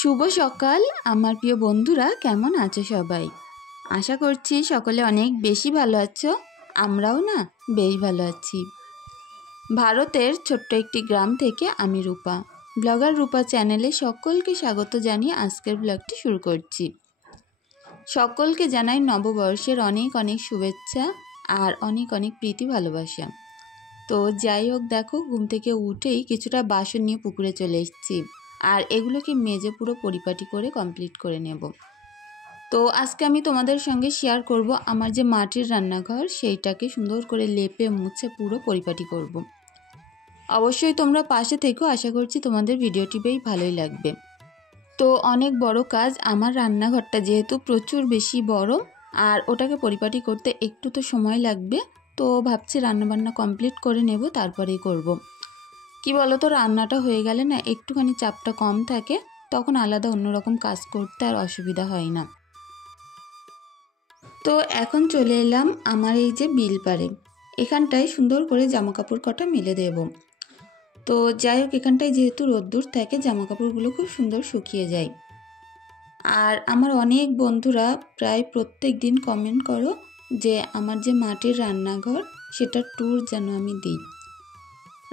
শুভ সকাল আমার প্রিয় বন্ধুরা, কেমন আছো সবাই? আশা করছি সকলে অনেক বেশি ভালো আছো। আমরাও না বেশ ভালো আছি। ভারতের ছোট্ট একটি গ্রাম থেকে আমি রূপা, ব্লগার রূপা চ্যানেলে সকলকে স্বাগত জানিয়ে আজকের ব্লগটি শুরু করছি। সকলকে জানাই নববর্ষের অনেক অনেক শুভেচ্ছা আর অনেক অনেক প্রীতি ভালোবাসা। তো যাই হোক, দেখো ঘুম থেকে উঠেই কিছুটা বাসন নিয়ে পুকুরে চলে এসেছি আর এগুলোকে মেজে পুরো পরিপাটি করে কমপ্লিট করে নেব। তো আজকে আমি তোমাদের সঙ্গে শেয়ার করব আমার যে মাটির রান্নাঘর, সেইটাকে সুন্দর করে লেপে মুছে পুরো পরিপাটি করব। অবশ্যই তোমরা পাশে থেকো, আশা করছি তোমাদের ভিডিওটি বেশ ভালোই লাগবে। তো অনেক বড় কাজ আমার রান্নাঘরটা, যেহেতু প্রচুর বেশি বড় আর ওটাকে পরিপাটি করতে একটু তো সময় লাগবে। তো ভাবছি রান্নাবান্না কমপ্লিট করে নেব, তারপরেই করব। কি বলো তো, রান্নাটা হয়ে গেলে না একটুখানি চাপটা কম থাকে, তখন আলাদা অন্যরকম কাজ করতে আর অসুবিধা হয় না। তো এখন চলে এলাম আমার এই যে বিল পাড়ে, এখানটায় সুন্দর করে জামাকাপড় কটা মেলে দেব। তো যাই হোক, এখানটায় যেহেতু রোদ্দুর থাকে জামাকাপড়গুলো খুব সুন্দর শুকিয়ে যায়। আর আমার অনেক বন্ধুরা প্রায় প্রত্যেক দিন কমেন্ট করো যে আমার যে মাটির রান্নাঘর সেটার ট্যুর যেন আমি দিই।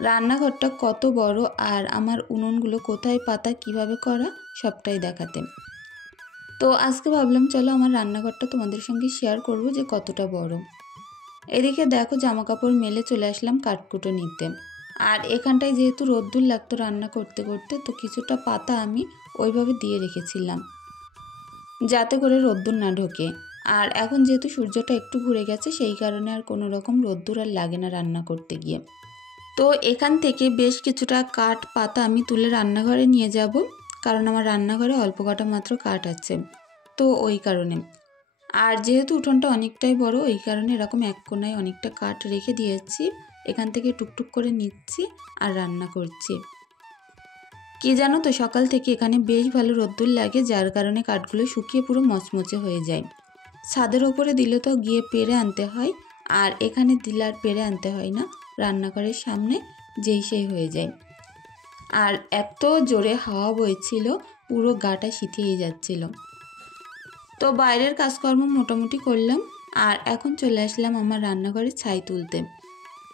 রান্নাঘরটা কত বড় আর আমার উনুনগুলো কোথায় পাতা কিভাবে করা সবটাই দেখাতে। তো আজকে ভাবলাম চলো আমার রান্নাঘরটা তোমাদের সঙ্গে শেয়ার করব যে কতটা বড়। এদিকে দেখো জামাকাপড় মেলে চলে আসলাম কাঠকুটো নিতে। আর এখানটায় যেহেতু রোদ্দুর লাগতো রান্না করতে করতে, তো কিছুটা পাতা আমি ওইভাবে দিয়ে রেখেছিলাম যাতে করে রোদ্দুর না ঢোকে। আর এখন যেহেতু সূর্যটা একটু ঘুরে গেছে, সেই কারণে আর কোনো রকম রোদ্দুর আর লাগে না রান্না করতে গিয়ে। তো এখান থেকে বেশ কিছুটা কাঠ পাতা আমি তুলে রান্নাঘরে নিয়ে যাব, কারণ আমার রান্নাঘরে অল্প কটা মাত্র কাঠ আছে, তো ওই কারণে। আর যেহেতু উঠোনটা অনেকটাই বড়, ওই কারণে এরকম এক কোনায় অনেকটা কাঠ রেখে দিয়েছি। এখান থেকে টুকটুক করে নিচ্ছি আর রান্না করছি। কি জানো তো, সকাল থেকে এখানে বেশ ভালো রোদ্দুর লাগে, যার কারণে কাঠগুলো শুকিয়ে পুরো মচমচে হয়ে যায়। ছাদের ওপরে দিলে তো গিয়ে পেরে আনতে হয়, আর এখানে দিলে আর পেরে আনতে হয় না, রান্নাঘরের সামনে যেই সেই হয়ে যায়। আর এত জোরে হাওয়া বইছিল, পুরো গাটা শীতিয়ে যাচ্ছিল। তো বাইরের কাজকর্ম মোটামুটি করলাম আর এখন চলে আসলাম আমার রান্নাঘরে ছাই তুলতে।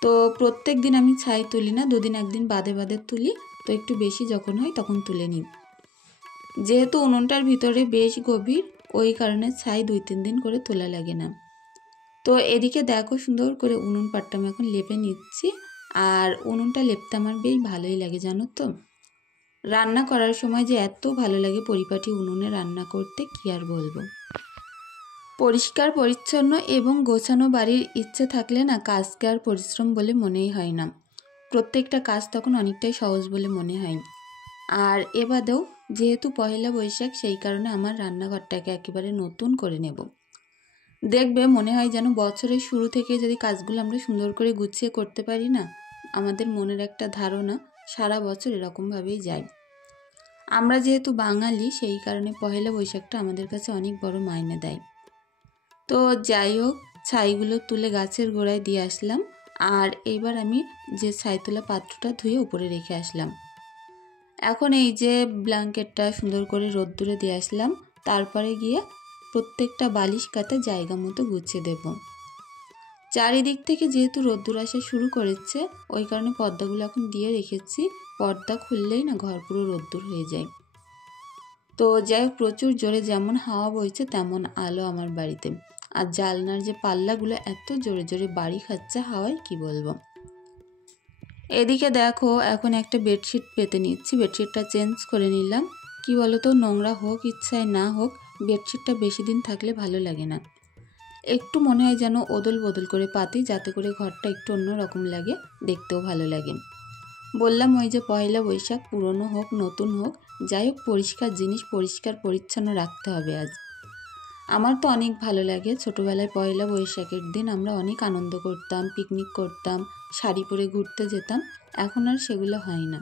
তো প্রত্যেক দিন আমি ছাই তুলি না, দুদিন একদিন বাদে বাদে তুলি। তো একটু বেশি যখন হয় তখন তুলে নিই। যেহেতু উনুনটার ভিতরে বেশ গভীর, ওই কারণে ছাই 2-3 দিন করে তোলা লাগে না। তো এদিকে দেখো সুন্দর করে উনুন পাটটা আমি এখন লেপে নিচ্ছি। আর উনুনটা লেপতে আমার বেশ ভালোই লাগে জানো তো। রান্না করার সময় যে এত ভালো লাগে পরিপাটি উনুনে রান্না করতে, কি আর বলবো। পরিষ্কার পরিচ্ছন্ন এবং গোছানো বাড়ির ইচ্ছে থাকলে না কাজকে আর পরিশ্রম বলে মনেই হয় না। প্রত্যেকটা কাজ তখন অনেকটাই সহজ বলে মনে হয়। আর এবাদেও যেহেতু পহেলা বৈশাখ, সেই কারণে আমার রান্নাঘরটাকে একেবারে নতুন করে নেব। দেখবে মনে হয় যেন বছরের শুরু থেকে যদি কাজগুলো আমরা সুন্দর করে গুছিয়ে করতে পারি না, আমাদের মনের একটা ধারণা সারা বছর এরকমভাবেই যায়। আমরা যেহেতু বাঙালি, সেই কারণে পহেলা বৈশাখটা আমাদের কাছে অনেক বড় মাইনে দেয়। তো যাই হোক, ছাইগুলো তুলে গাছের গোড়ায় দিয়ে আসলাম। আর এইবার আমি যে ছাই তোলা পাত্রটা ধুয়ে উপরে রেখে আসলাম। এখন এই যে ব্ল্যাঙ্কেটটা সুন্দর করে রোদ্দুরে দিয়ে আসলাম, তারপরে গিয়ে প্রত্যেকটা বালিশ কাতে জায়গা মতো গুছিয়ে দেব। চারিদিক থেকে যেহেতু রোদ্দুর আসা শুরু করেছে, ওই কারণে পর্দাগুলো এখন দিয়ে রেখেছি। পর্দা খুললেই না ঘর পুরো রোদ্দুর হয়ে যায়। তো যাই হোক, প্রচুর জোরে যেমন হাওয়া বইছে তেমন আলো আমার বাড়িতে। আর জানলার যে পাল্লাগুলো এত জোরে জোরে বাড়ি খাচ্ছে হাওয়ায়, কি বলবো। এদিকে দেখো এখন একটা বেডশিট পেতে নিচ্ছি, বেডশিটটা চেঞ্জ করে নিলাম। কি বলতো, নোংরা হোক ইচ্ছায় না হোক, বেডশিটটা বেশি দিন থাকলে ভালো লাগে না। একটু মনে হয় যেন ওদল বদল করে পাতি, যাতে করে ঘরটা একটু অন্যরকম লাগে, দেখতেও ভালো লাগে। বললাম ওই যে পয়লা বৈশাখ, পুরনো হোক নতুন হোক, যাই হোক পরিষ্কার জিনিস পরিষ্কার পরিচ্ছন্ন রাখতে হবে আজ। আমার তো অনেক ভালো লাগে। ছোটোবেলায় পয়লা বৈশাখের দিন আমরা অনেক আনন্দ করতাম, পিকনিক করতাম, শাড়ি পরে ঘুরতে যেতাম। এখন আর সেগুলো হয় না।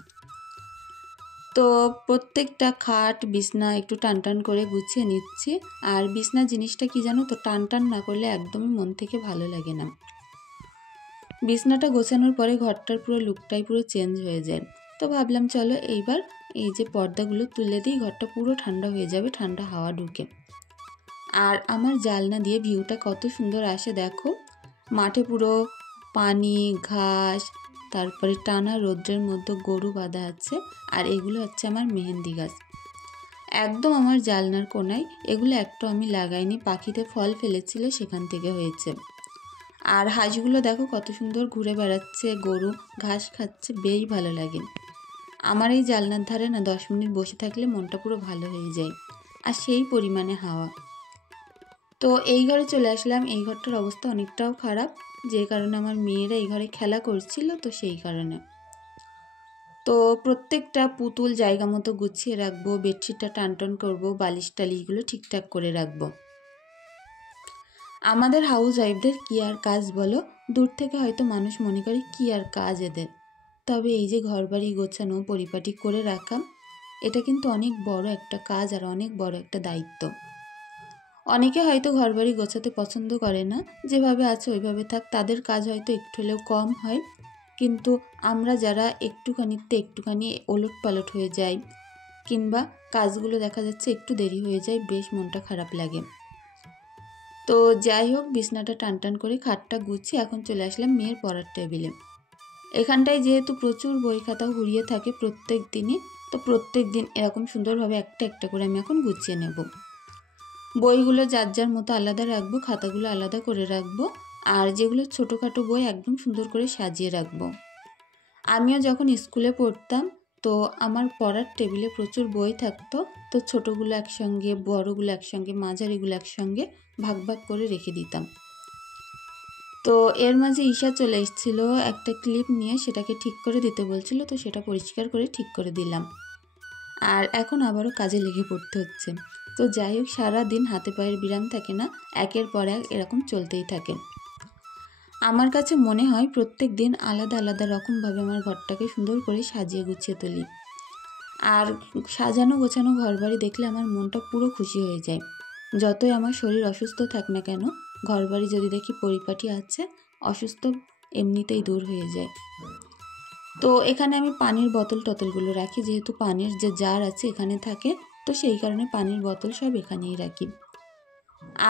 তো প্রত্যেকটা খাট বিছনা একটু টান করে গুছিয়ে নিচ্ছি। আর বিছনা জিনিসটা কি জানো তো, টান না করলে একদমই মন থেকে ভালো লাগে না। বিছনাটা গোছানোর পরে ঘরটার পুরো লুকটাই পুরো চেঞ্জ হয়ে যায়। তো ভাবলাম চলো এইবার এই যে পর্দাগুলো তুলে দিই, ঘরটা পুরো ঠান্ডা হয়ে যাবে, ঠান্ডা হাওয়া ঢুকে। আর আমার জানলা দিয়ে ভিউটা কত সুন্দর আসে দেখো, মাঠে পুরো পানি, ঘাস, তারপরে টানা রৌদ্রের মধ্যে গরু বাঁধা আছে। আর এগুলো হচ্ছে আমার মেহেন্দি গাছ, একদম আমার জানলার কোনায়। এগুলো একটু আমি লাগাইনি, পাখিতে ফল ফেলেছিল সেখান থেকে হয়েছে। আর হাঁসগুলো দেখো কত সুন্দর ঘুরে বেড়াচ্ছে, গরু ঘাস খাচ্ছে, বেশ ভালো লাগে। আমার এই জানলার ধারে না 10 মিনিট বসে থাকলে মনটা পুরো ভালো হয়ে যায়, আর সেই পরিমাণে হাওয়া। তো এই ঘরে চলে আসলাম। এই ঘরটার অবস্থা অনেকটাও খারাপ, যে কারণে আমার মেয়েরা এই ঘরে খেলা করছিল, তো সেই কারণে। তো প্রত্যেকটা পুতুল জায়গা মতো গুছিয়ে রাখবো, বেডশিটটা টানটান করবো, বালিশ টালিশগুলো ঠিকঠাক করে রাখবো। আমাদের হাউস ওয়াইফদের কী আর কাজ বলো, দূর থেকে হয়তো মানুষ মনে করে কী আর কাজ এদের, তবে এই যে ঘরবাড়ি গোছানো, পরিপাটি করে রাখা, এটা কিন্তু অনেক বড় একটা কাজ আর অনেক বড় একটা দায়িত্ব। অনেকে হয়তো ঘরবাড়ি গোছাতে পছন্দ করে না, যেভাবে আছে ওইভাবে থাক, তাদের কাজ হয়তো একটু হলেও কম হয়। কিন্তু আমরা যারা একটুখানি ওলট পালট হয়ে যাই, কিংবা কাজগুলো দেখা যাচ্ছে একটু দেরি হয়ে যায়, বেশ মনটা খারাপ লাগে। তো যাই হোক, বিছনাটা টানটান করে খাটটা গুছিয়ে এখন চলে আসলাম মেয়ের পড়ার টেবিলে। এখানটায় যেহেতু প্রচুর বই খাতা হুড়িয়ে থাকে প্রত্যেক দিনই, তো প্রত্যেক দিন এরকম সুন্দরভাবে একটা একটা করে আমি এখন গুছিয়ে নেব। বইগুলো যার যার মতো আলাদা রাখবো, খাতাগুলো আলাদা করে রাখবো, আর যেগুলো ছোটোখাটো বই একদম সুন্দর করে সাজিয়ে রাখবো। আমিও যখন স্কুলে পড়তাম, তো আমার পড়ার টেবিলে প্রচুর বই থাকতো, তো ছোটোগুলো একসঙ্গে, বড়গুলো একসঙ্গে, মাঝারিগুলো একসঙ্গে ভাগ ভাগ করে রেখে দিতাম। তো এর মাঝে ঈশা চলে এসেছিলো একটা ক্লিপ নিয়ে, সেটাকে ঠিক করে দিতে বলছিল, তো সেটা পরিষ্কার করে ঠিক করে দিলাম। আর এখন আবারও কাজে লেগে পড়তে হচ্ছে। তো যাই হোক, সারাদিন হাতে পায়ের বিরাম থাকে না, একের পর এক এরকম চলতেই থাকে। আমার কাছে মনে হয় প্রত্যেক দিন আলাদা আলাদা রকমভাবে আমার ঘরটাকে সুন্দর করে সাজিয়ে গুছিয়ে তুলি। আর সাজানো গোছানো ঘরবাড়ি দেখলে আমার মনটা পুরো খুশি হয়ে যায়। যতই আমার শরীর অসুস্থ থাক না কেন, ঘরবাড়ি যদি দেখি পরিপাটি আছে, অসুস্থ এমনিতেই দূর হয়ে যায়। তো এখানে আমি পানির বোতল টতলগুলো রাখি, যেহেতু পানির যে জার আছে এখানে থাকে, তো সেই কারণে পানির বোতল সব এখানেই রাখি।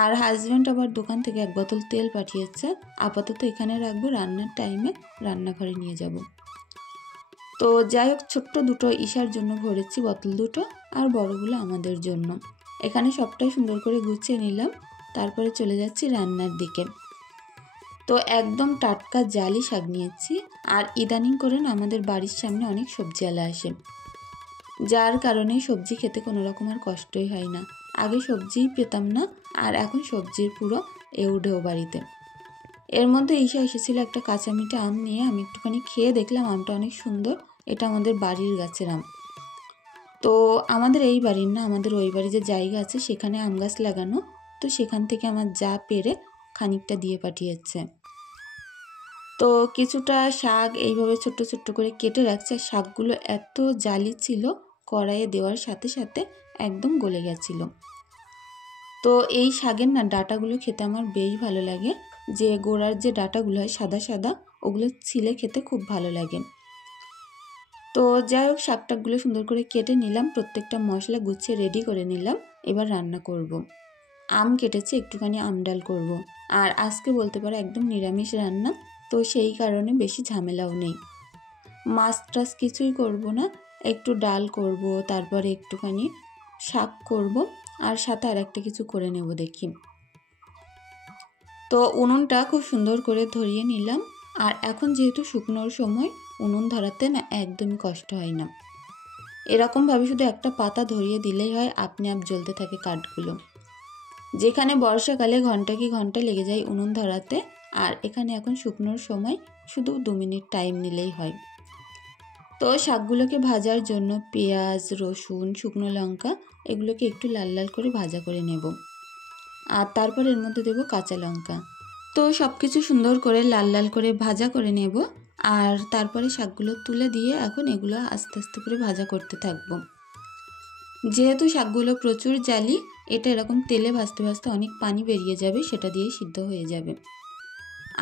আর হাজব্যান্ড আবার দোকান থেকে 1 বোতল তেল পাঠিয়েছে, আপাতত এখানে রাখবো, রান্নার টাইমে রান্নাঘরে নিয়ে যাব। তো যাই হোক, ছোট্ট দুটো ঈশার জন্য ভরেছি বোতল দুটো, আর বড়গুলো আমাদের জন্য। এখানে সবটাই সুন্দর করে গুছিয়ে নিলাম, তারপরে চলে যাচ্ছি রান্নার দিকে। তো একদম টাটকা জালি শাক নিয়েছি, আর ইদানিং করে না আমাদের বাড়ির সামনে অনেক সবজিওয়ালা আসে, যার কারণে সবজি খেতে কোনো রকম আর কষ্টই হয় না। আগে সবজিই পেতাম না, আর এখন সবজির পুরো এউঢেউ বাড়িতে। এর মধ্যে ঈশা এসেছিল একটা কাঁচা মিঠা আম নিয়ে, আমি একটুখানি খেয়ে দেখলাম আমটা অনেক সুন্দর, এটা আমাদের বাড়ির গাছের আম। তো আমাদের এই বাড়ির না, আমাদের ওই বাড়ি যে জায়গা আছে সেখানে আম গাছ লাগানো, তো সেখান থেকে আমার যা পেরে খানিকটা দিয়ে পাঠিয়েছে। তো কিছুটা শাক এইভাবে ছোট্ট ছোট্ট করে কেটে রাখছে, আর শাকগুলো এত জালি ছিল, কড়াইয়ে দেওয়ার সাথে সাথে একদম গলে গেছিলো। তো এই শাকের না ডাঁটাগুলো খেতে আমার বেশ ভালো লাগে, যে গোড়ার যে ডাঁটাগুলো হয় সাদা সাদা, ওগুলো ছিলে খেতে খুব ভালো লাগে। তো যাই হোক, শাকটাকগুলো সুন্দর করে কেটে নিলাম, প্রত্যেকটা মশলা গুছিয়ে রেডি করে নিলাম। এবার রান্না করব। আম কেটেছি, একটুখানি আম ডাল করব। আর আজকে বলতে পারো একদম নিরামিষ রান্না, তো সেই কারণে বেশি ঝামেলাও নেই। মাছ টাছ কিছুই করব না, একটু ডাল করব, তারপরে একটুখানি শাক করব, আর সাথে আর একটা কিছু করে নেব দেখি। তো উনুনটা খুব সুন্দর করে ধরিয়ে নিলাম, আর এখন যেহেতু শুকনোর সময়, উনুন ধরাতে না একদমই কষ্ট হয় না। এরকমভাবে শুধু একটা পাতা ধরিয়ে দিলেই হয়, আপনি আপ জ্বলতে থাকে কাঠগুলো। যেখানে বর্ষাকালে ঘন্টা কি ঘন্টা লেগে যায় উনুন ধরাতে, আর এখানে এখন শুকনোর সময় শুধু 2 মিনিট টাইম নিলেই হয়। তো শাকগুলোকে ভাজার জন্য পেঁয়াজ, রসুন, শুকনো লঙ্কা এগুলোকে একটু লাল লাল করে ভাজা করে নেব, আর তারপর এর মধ্যে দেব কাঁচা লঙ্কা। তো সব কিছু সুন্দর করে লাল লাল করে ভাজা করে নেব, আর তারপরে শাকগুলো তুলে দিয়ে এখন এগুলো আস্তে আস্তে করে ভাজা করতে থাকবো। যেহেতু শাকগুলো প্রচুর জালি, এটা এরকম তেলে ভাজতে ভাজতে অনেক পানি বেরিয়ে যাবে, সেটা দিয়ে সিদ্ধ হয়ে যাবে।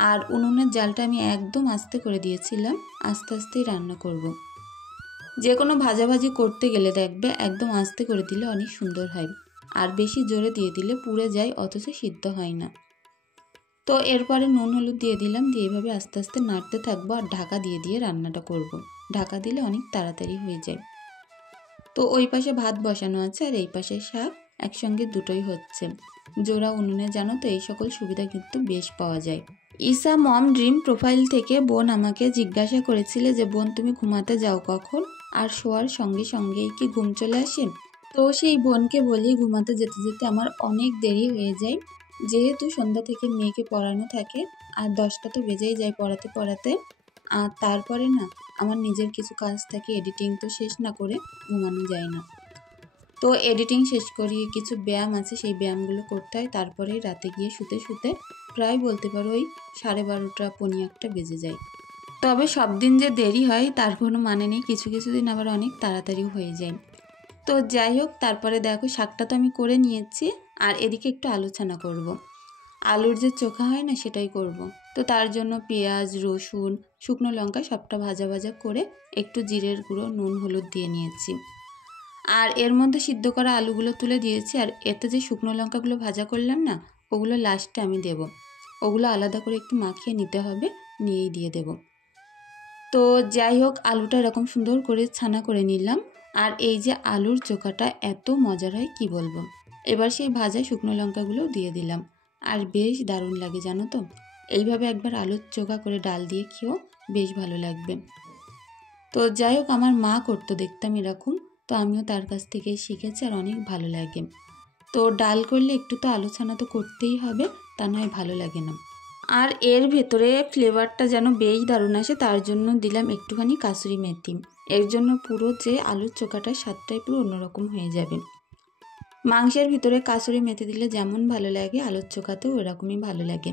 আর উনুনের জালটা আমি একদম আস্তে করে দিয়েছিলাম, আস্তে আস্তেই রান্না করব। যে কোনো ভাজাভাজি করতে গেলে দেখবে একদম আস্তে করে দিলে অনেক সুন্দর হয়, আর বেশি জোরে দিয়ে দিলে পুড়ে যায় অথচ সিদ্ধ হয় না। তো এরপরে নুন হলুদ দিয়ে দিলাম, দিয়ে এইভাবে আস্তে আস্তে নাড়তে থাকবো আর ঢাকা দিয়ে দিয়ে রান্নাটা করব। ঢাকা দিলে অনেক তাড়াতাড়ি হয়ে যায়। তো ওই পাশে ভাত বসানো আছে আর এই পাশে শাক, একসঙ্গে দুটোই হচ্ছে। জোড়া উনুনে জানো তো এই সকল সুবিধা কিন্তু বেশ পাওয়া যায়। ঈশা মম ড্রিম প্রোফাইল থেকে বোন আমাকে জিজ্ঞাসা করেছিলে যে বোন তুমি ঘুমাতে যাও কখন, আর শোয়ার সঙ্গে সঙ্গেই কি ঘুম চলে আসে? তো সেই বোনকে বলি ঘুমাতে যেতে যেতে আমার অনেক দেরি হয়ে যায়, যেহেতু সন্ধ্যা থেকে মেয়েকে পড়ানো থাকে আর 10টা তো বেজেই যায় পড়াতে পড়াতে। আর তারপরে না আমার নিজের কিছু কাজ থাকে, এডিটিং তো শেষ না করে ঘুমানো যায় না। তো এডিটিং শেষ করি, কিছু ব্যায়াম আছে সেই ব্যায়ামগুলো করতে হয়, তারপরেই রাতে গিয়ে শুতে শুতে প্রায় বলতে পারো ওই 12:30 পৌনে 1টা বেজে যায়। তবে সব দিন যে দেরি হয় তার কোনো মানে নেই, কিছু কিছু দিন আবার অনেক তাড়াতাড়িও হয়ে যায়। তো যাই হোক, তারপরে দেখো শাকটা তো আমি করে নিয়েছি, আর এদিকে একটু আলু ছানা করব। আলুর যে চোখা হয় না সেটাই করব। তো তার জন্য পেঁয়াজ, রসুন, শুকনো লঙ্কা সবটা ভাজা ভাজা করে একটু জিরের গুঁড়ো, নুন, হলুদ দিয়ে নিয়েছি। আর এর মধ্যে সিদ্ধ করা আলুগুলো তুলে দিয়েছি, আর এতে যে শুকনো লঙ্কাগুলো ভাজা করলাম না ওগুলো লাস্টে আমি দেব। ওগুলো আলাদা করে একটু মাখিয়ে নিতে হবে, নিয়েই দিয়ে দেব। তো যাই হোক, আলুটা এরকম সুন্দর করে ছানা করে নিলাম। আর এই যে আলুর চোখাটা এত মজার হয় কি বলবো। এবার সেই ভাজা শুকনো লঙ্কাগুলোও দিয়ে দিলাম, আর বেশ দারুণ লাগে জানো তো। এইভাবে একবার আলুর চোখা করে ডাল দিয়ে খেয়েও বেশ ভালো লাগবে। তো যাই হোক, আমার মা করতো দেখতাম এরকম, তো আমিও তার কাছ থেকে শিখেছি আর অনেক ভালো লাগে। তো ডাল করলে একটু তো আলু ছানা তো করতেই হবে, তা নয় ভালো লাগে না। আর এর ভেতরে ফ্লেভারটা যেন বেশ দারুণ আসে তার জন্য দিলাম একটুখানি কাসুরি মেথি। এর জন্য পুরো যে আলুর চোখাটার স্বাদটাই পুরো অন্যরকম হয়ে যাবে। মাংসের ভিতরে কাসুরি মেথি দিলে যেমন ভালো লাগে আলুর চোখাতেও এরকমই ভালো লাগে।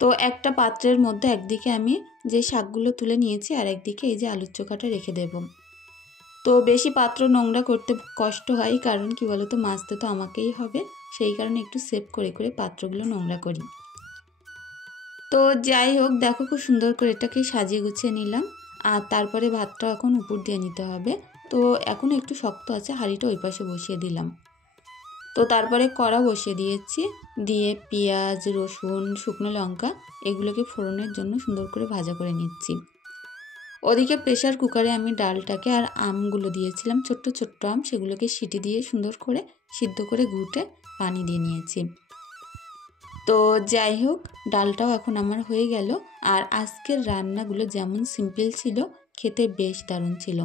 তো একটা পাত্রের মধ্যে একদিকে আমি যে শাকগুলো তুলে নিয়েছি আর একদিকে এই যে আলুর চোখাটা রেখে দেব। তো বেশি পাত্র নোংরা করতে কষ্ট হয়, কারণ কি বলতো মাজতে তো আমাকেই হবে, সেই কারণে একটু সেভ করে করে পাত্রগুলো নোংরা করি। তো যাই হোক, দেখো খুব সুন্দর করে এটাকে সাজিয়ে গুছিয়ে নিলাম। আর তারপরে ভাতটা এখন উপর দিয়ে নিতে হবে। তো এখন একটু শক্ত আছে, হাঁড়িটা ওই পাশে বসিয়ে দিলাম। তো তারপরে কড়া বসিয়ে দিয়েছি, দিয়ে পেঁয়াজ, রসুন, শুকনো লঙ্কা এগুলোকে ফোড়নের জন্য সুন্দর করে ভাজা করে নিচ্ছি। ওদিকে প্রেশার কুকারে আমি ডালটাকে আর আমগুলো দিয়েছিলাম, ছোট্ট ছোট্ট আম, সেগুলোকে সিটি দিয়ে সুন্দর করে সিদ্ধ করে ঘুটে পানি দিয়ে নিয়েছি। তো যাই হোক, ডালটাও এখন আমার হয়ে গেল। আর আজকের রান্নাগুলো যেমন সিম্পল ছিল, খেতে বেশ দারুণ ছিল।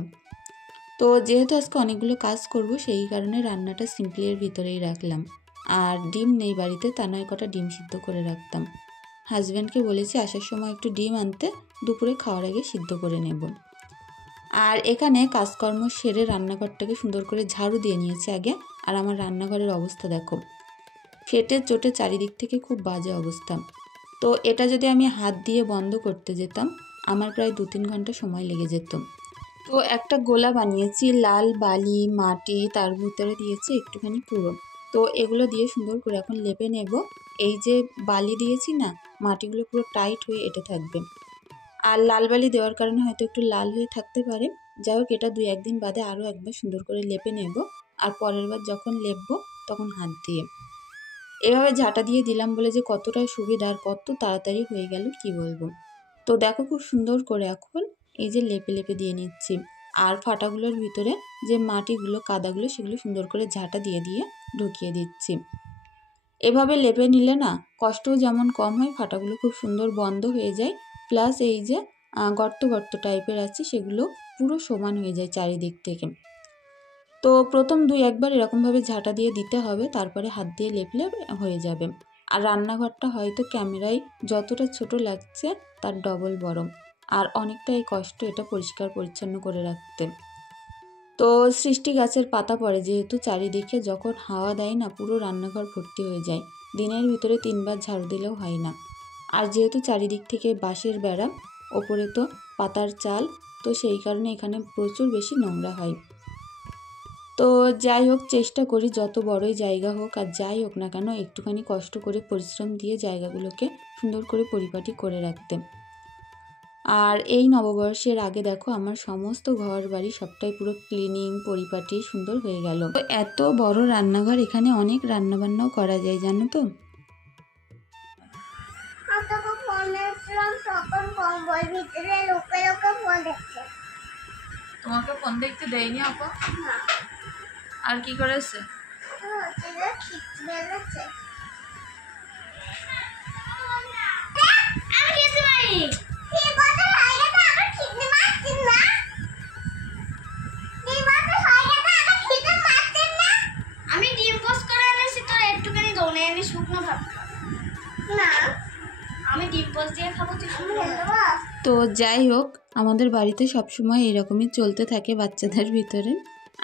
তো যেহেতু আজকে অনেকগুলো কাজ করব সেই কারণে রান্নাটা সিম্পলের ভিতরেই রাখলাম। আর ডিম নেই বাড়িতে, তা নয় কটা ডিম সিদ্ধ করে রাখতাম। হাজব্যান্ডকে বলেছি আসার সময় একটু ডিম আনতে, দুপুরে খাওয়ার আগে সিদ্ধ করে নেব। আর এখানে কাজকর্ম সেরে রান্নাঘরটাকে সুন্দর করে ঝাড়ু দিয়ে নিয়েছি আগে। আর আমার রান্নাঘরের অবস্থা দেখো, ফেটে চটে চারিদিক থেকে খুব বাজে অবস্থা। তো এটা যদি আমি হাত দিয়ে বন্ধ করতে যেতাম আমার প্রায় 2-3 ঘন্টা সময় লেগে যেত। তো একটা গোলা বানিয়েছি, লাল বালি, মাটি, তার ভিতরে দিয়েছি একটুখানি পুরো। তো এগুলো দিয়ে সুন্দর করে এখন লেপে নেব। এই যে বালি দিয়েছি না, মাটিগুলো পুরো টাইট হয়ে এঁটে থাকবে। আর লাল বালি দেওয়ার কারণে হয়তো একটু লাল হয়ে থাকতে পারে। যাই হোক, এটা 2-1 দিন বাদে আরও একবার সুন্দর করে লেপে নেব। আর পরের বার যখন লেপবো তখন হাত দিয়ে এভাবে ঝাঁটা দিয়ে দিলাম বলে যে কতটা সুবিধা আর কত তাড়াতাড়ি হয়ে গেল কি বলবো। তো দেখো খুব সুন্দর করে এখন এই যে লেপে লেপে দিয়ে নিচ্ছি। আর ফাটাগুলোর ভিতরে যে মাটিগুলো, কাদাগুলো, সেগুলো সুন্দর করে ঝাঁটা দিয়ে দিয়ে ঢুকিয়ে দিচ্ছি। এভাবে লেপে নিলে না কষ্টও যেমন কম হয়, ফাটাগুলো খুব সুন্দর বন্ধ হয়ে যায়, প্লাস এই যে গর্ত গর্ত টাইপের আছে সেগুলো পুরো সমান হয়ে যায় চারিদিক থেকে। তো প্রথম 2-1 বার এরকমভাবে ঝাঁটা দিয়ে দিতে হবে, তারপরে হাত দিয়ে লেপলে হয়ে যাবে। আর রান্নাঘরটা হয়তো ক্যামেরায় যতটা ছোট লাগছে তার ডবল বড়, আর অনেকটাই কষ্ট এটা পরিষ্কার পরিচ্ছন্ন করে রাখতে। তো সৃষ্টি গাছের পাতা পড়ে যেহেতু চারিদিকে, যখন হাওয়া দেয় না পুরো রান্নাঘর ভর্তি হয়ে যায়। দিনের ভিতরে 3 বার ঝাড়ু দিলেও হয় না। আর যেহেতু চারিদিক থেকে বাঁশের বেড়া, ওপরে তো পাতার চাল, তো সেই কারণে এখানে প্রচুর বেশি নোংরা হয়। তো যাই হোক, চেষ্টা করি যত বড়ই জায়গা হোক আর যাই হোক না কেন একটুখানি কষ্ট করে পরিশ্রম দিয়ে জায়গাগুলোকে সুন্দর করে পরিপাটি করে রাখতে। আর এই নববর্ষের আগে দেখো আমার সমস্ত ঘর বাড়ি সবটাই পুরো ক্লিনিং পরিপাটি সুন্দর হয়ে গেল। তো এত বড় রান্নাঘর, এখানে অনেক রান্নাবান্নাও করা যায় জানো তো। তোমাকে ফোন দেখতে দেয়নি আপা? আর কি করেছে? তো যাই হোক, আমাদের বাড়িতে সবসময় এরকমই চলতে থাকে বাচ্চাদের ভিতরে।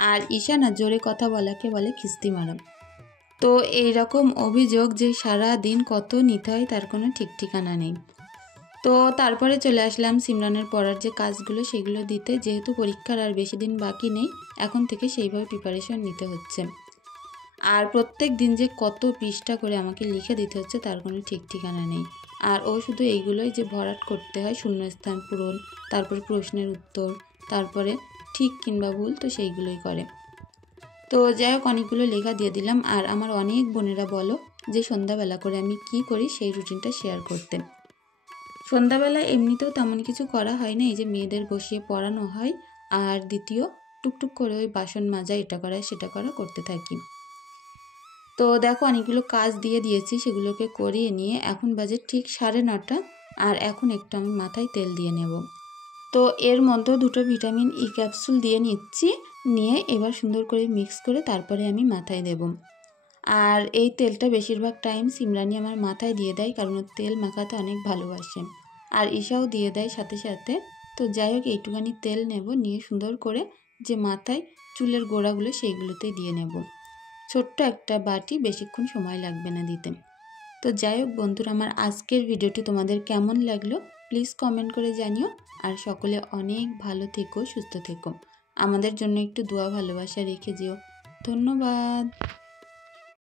আর ঈশা না জোরে কথা বলাকে বলে খিস্তি মারা। তো এইরকম অভিযোগ যে সারা দিন কত নিতে হয় তার কোনো ঠিক ঠিকানা নেই। তো তারপরে চলে আসলাম সিমরানের পড়ার যে কাজগুলো সেগুলো দিতে, যেহেতু পরীক্ষার আর বেশি দিন বাকি নেই, এখন থেকে সেইভাবে প্রিপারেশন নিতে হচ্ছে। আর প্রত্যেক দিন যে কত পৃষ্ঠা করে আমাকে লিখে দিতে হচ্ছে তার কোনো ঠিক ঠিকানা নেই। আর ও শুধু এইগুলোই যে ভরাট করতে হয়, শূন্যস্থান পূরণ, তারপরে প্রশ্নের উত্তর, তারপরে ঠিক কিংবা ভুল, তো সেইগুলোই করে। তো যাই হোক, অনেকগুলো লেখা দিয়ে দিলাম। আর আমার অনেক বোনেরা বলো যে সন্ধ্যাবেলা করে আমি কি করি সেই রুটিনটা শেয়ার করতে। সন্ধ্যাবেলা এমনিতেও তেমন কিছু করা হয় না, এই যে মেয়েদের বসিয়ে পড়ানো হয়, আর দ্বিতীয় টুকটুক করে ওই বাসন মাজা, এটা করা সেটা করা করতে থাকি। তো দেখো অনেকগুলো কাজ দিয়ে দিয়েছি, সেগুলোকে করিয়ে নিয়ে এখন বাজে ঠিক 9:30, আর এখন একটু আমি মাথায় তেল দিয়ে নেব। তো এর মধ্যে 2টো ভিটামিন ই ক্যাপসুল দিয়ে নিচ্ছি, নিয়ে এবার সুন্দর করে মিক্স করে তারপরে আমি মাথায় দেব। আর এই তেলটা বেশিরভাগ টাইম সিমরানি আমার মাথায় দিয়ে দেয়, কারণ তেল মাখাতে অনেক ভালোবাসে। আর ঈশাও দিয়ে দেয় সাথে সাথে। তো যাই হোক, এইটুখানি তেল নেব, নিয়ে সুন্দর করে যে মাথায় চুলের গোড়াগুলো সেইগুলোতে দিয়ে নেব। ছোট্ট একটা বাটি, বেশিক্ষণ সময় লাগবে না দিতে। তো যাই হোক বন্ধুরা, আমার আজকের ভিডিওটি তোমাদের কেমন লাগলো প্লিজ কমেন্ট করে জানিও। আর সকলে অনেক ভালো থেকো, সুস্থ থেকো, আমাদের জন্য একটু দোয়া ভালোবাসা রেখে যেও। ধন্যবাদ।